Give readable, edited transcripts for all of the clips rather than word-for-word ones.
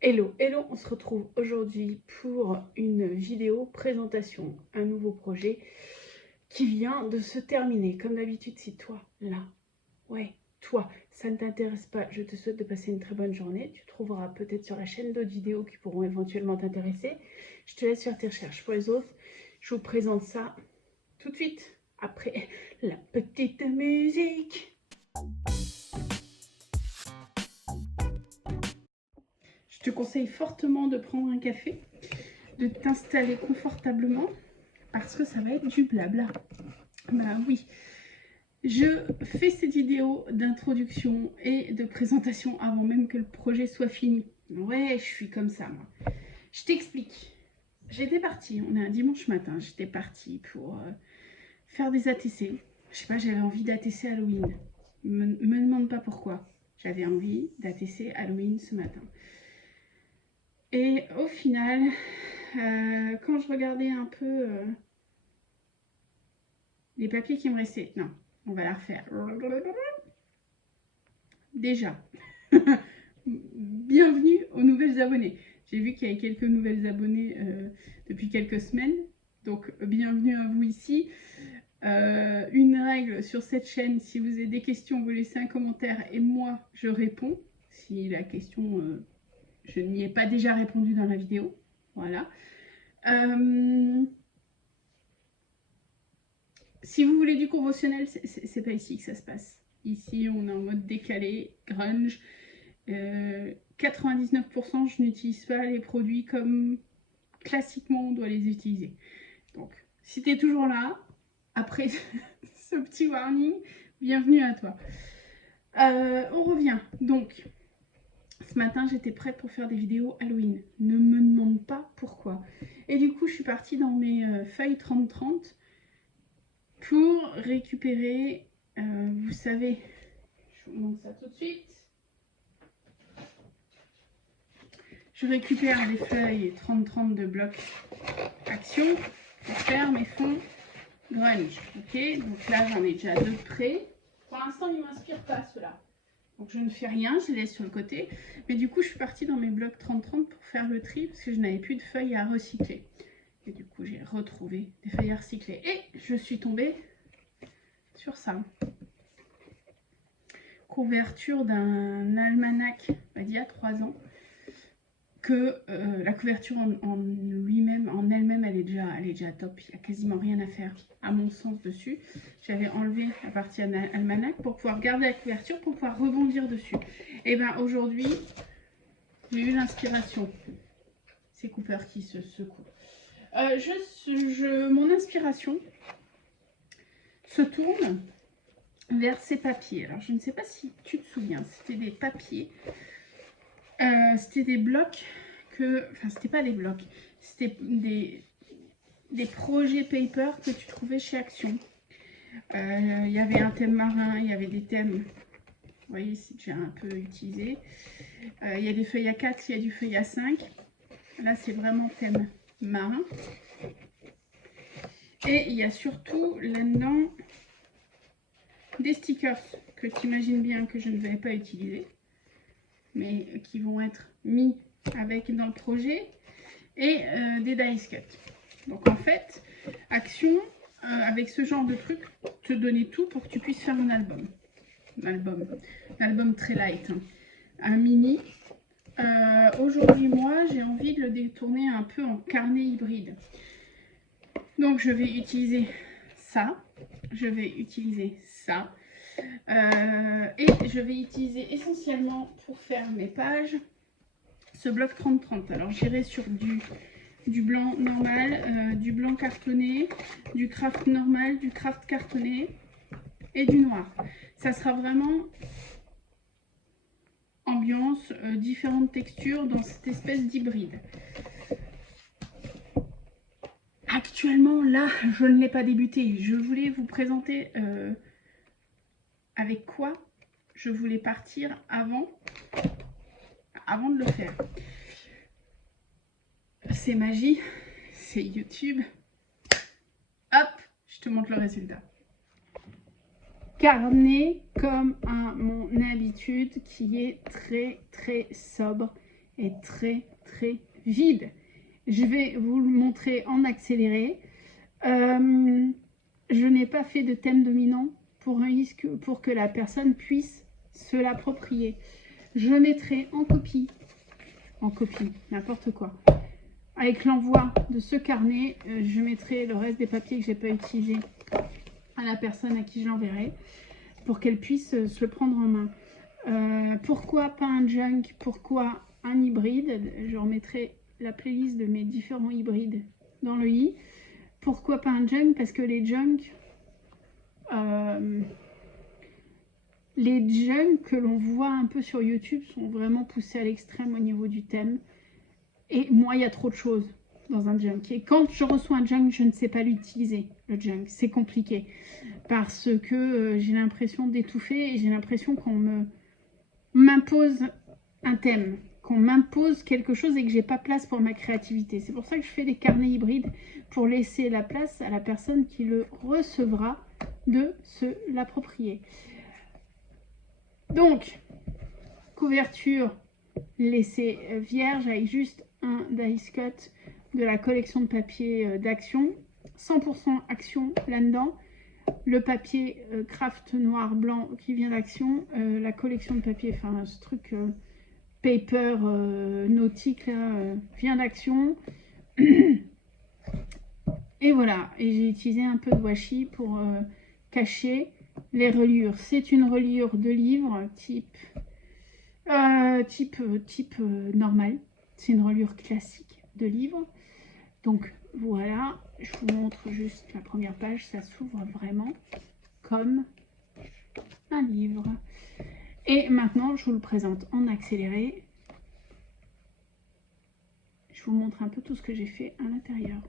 Hello, hello, on se retrouve aujourd'hui pour une vidéo présentation, un nouveau projet qui vient de se terminer. Comme d'habitude, si toi, là, ouais, toi, ça ne t'intéresse pas, je te souhaite de passer une très bonne journée. Tu trouveras peut-être sur la chaîne d'autres vidéos qui pourront éventuellement t'intéresser. Je te laisse faire tes recherches. Pour les autres, je vous présente ça tout de suite, après la petite musique. Je te conseille fortement de prendre un café, de t'installer confortablement, parce que ça va être du blabla. Bah oui, je fais cette vidéo d'introduction et de présentation avant même que le projet soit fini. Ouais, je suis comme ça, moi. Je t'explique. J'étais partie, on est un dimanche matin, j'étais partie pour faire des ATC. Je sais pas, j'avais envie d'ATC Halloween. Me demande pas pourquoi. J'avais envie d'ATC Halloween ce matin. Et au final, quand je regardais un peu les papiers qui me restaient, non, on va la refaire. Déjà, bienvenue aux nouvelles abonnés. J'ai vu qu'il y avait quelques nouvelles abonnés depuis quelques semaines, donc bienvenue à vous ici. Une règle sur cette chaîne, si vous avez des questions, vous laissez un commentaire et moi je réponds. Si la question, je n'y ai pas déjà répondu dans la vidéo. Voilà. Si vous voulez du conventionnel, c'est pas ici que ça se passe. Ici, on est en mode décalé, grunge. 99%, je n'utilise pas les produits comme classiquement on doit les utiliser. Donc, si tu es toujours là, après ce petit warning, bienvenue à toi. On revient. Donc, ce matin, j'étais prête pour faire des vidéos Halloween. Ne me demande pas pourquoi. Et du coup, je suis partie dans mes feuilles 30-30 pour récupérer, vous savez, je vous montre ça tout de suite. Je récupère les feuilles 30-30 de bloc action pour faire mes fonds grunge. Ok, donc là j'en ai déjà deux prêts. Pour l'instant, ils ne m'inspirent pas ceux-là. Donc je ne fais rien, je les laisse sur le côté. Mais du coup, je suis partie dans mes blocs 30-30 pour faire le tri parce que je n'avais plus de feuilles à recycler. Et du coup, j'ai retrouvé des feuilles à recycler. Et je suis tombée sur ça. Couverture d'un almanach d'il y a 3 ans. Que la couverture en lui-même, en elle-même, elle est déjà top. Il n'y a quasiment rien à faire, à mon sens, dessus. J'avais enlevé la partie almanach pour pouvoir garder la couverture, pour pouvoir rebondir dessus. Et bien aujourd'hui, j'ai eu l'inspiration. C'est Cooper qui se secoue. Mon inspiration se tourne vers ces papiers. Alors, je ne sais pas si tu te souviens, c'était des papiers, c'était des blocs enfin, c'était pas des blocs, c'était des projets paper que tu trouvais chez Action. Il y avait un thème marin, il y avait des thèmes, vous voyez, c'est déjà un peu utilisé. Il y a des feuilles à 4, il y a du feuille à 5. Là, c'est vraiment thème marin. Et il y a surtout là-dedans des stickers que tu imagines bien que je ne vais pas utiliser, mais qui vont être mis avec dans le projet, et des dice cut. Donc en fait, Action, avec ce genre de truc, te donnait tout pour que tu puisses faire un album. Un album très light, hein. Un mini. Aujourd'hui, moi, j'ai envie de le détourner un peu en carnet hybride. Donc je vais utiliser ça. Je vais utiliser ça. Et je vais utiliser essentiellement pour faire mes pages ce bloc 30-30. Alors j'irai sur du blanc normal, du blanc cartonné, du craft normal, du craft cartonné et du noir. Ça sera vraiment ambiance, différentes textures dans cette espèce d'hybride. Actuellement, là, je ne l'ai pas débuté. Je voulais vous présenter avec quoi je voulais partir avant de le faire. C'est magie, c'est YouTube. Hop, je te montre le résultat. Carnet comme à mon habitude, qui est très très sobre est très très vide. Je vais vous le montrer en accéléré. Je n'ai pas fait de thème dominant pour que la personne puisse se l'approprier. Je mettrai en copie, n'importe quoi. Avec l'envoi de ce carnet, je mettrai le reste des papiers que je n'ai pas utilisés à la personne à qui je l'enverrai pour qu'elle puisse se le prendre en main. Pourquoi pas un junk? Pourquoi un hybride? Je remettrai la playlist de mes différents hybrides dans le i. Pourquoi pas un junk? Parce que les junks que l'on voit un peu sur YouTube sont vraiment poussés à l'extrême au niveau du thème. Et moi, il y a trop de choses dans un junk. Et quand je reçois un junk, je ne sais pas l'utiliser, le junk. C'est compliqué. Parce que j'ai l'impression d'étouffer et j'ai l'impression qu'on m'impose un thème, qu'on m'impose quelque chose et que j'ai pas place pour ma créativité. C'est pour ça que je fais des carnets hybrides, pour laisser la place à la personne qui le recevra de se l'approprier. Donc, couverture laissée vierge avec juste un dice cut de la collection de papier d'Action, 100% Action là-dedans, le papier craft noir blanc qui vient d'Action, la collection de papier, enfin ce truc paper nautique là, vient d'Action. Et voilà, et j'ai utilisé un peu de washi pour cacher les reliures. C'est une reliure de livre type normal. C'est une reliure classique de livre. Donc voilà, je vous montre juste la première page. Ça s'ouvre vraiment comme un livre. Et maintenant, je vous le présente en accéléré. Je vous montre un peu tout ce que j'ai fait à l'intérieur.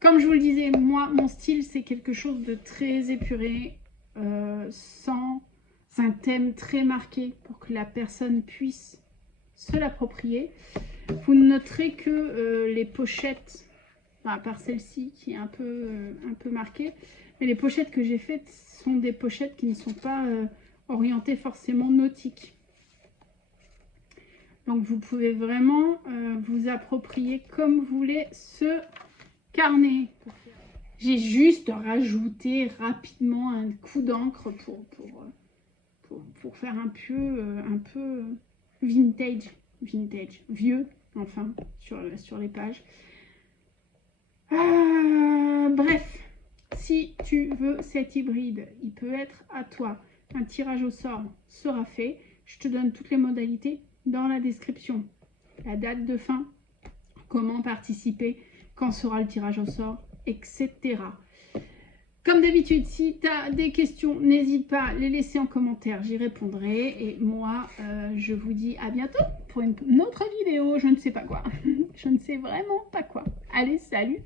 Comme je vous le disais, moi, mon style, c'est quelque chose de très épuré, sans un thème très marqué pour que la personne puisse se l'approprier. Vous noterez que les pochettes, enfin, à part celle-ci qui est un peu marquée, mais les pochettes que j'ai faites sont des pochettes qui ne sont pas orientées forcément nautiques. Donc vous pouvez vraiment vous approprier comme vous voulez ce carnet. J'ai juste rajouté rapidement un coup d'encre pour faire un peu vintage, vieux, enfin, sur les pages. Bref, si tu veux cet hybride, il peut être à toi. Un tirage au sort sera fait. Je te donne toutes les modalités dans la description. La date de fin, comment participer, quand sera le tirage au sort, etc. Comme d'habitude, si tu as des questions, n'hésite pas à les laisser en commentaire, j'y répondrai. Et moi, je vous dis à bientôt pour une autre vidéo, je ne sais pas quoi. Je ne sais vraiment pas quoi. Allez, salut!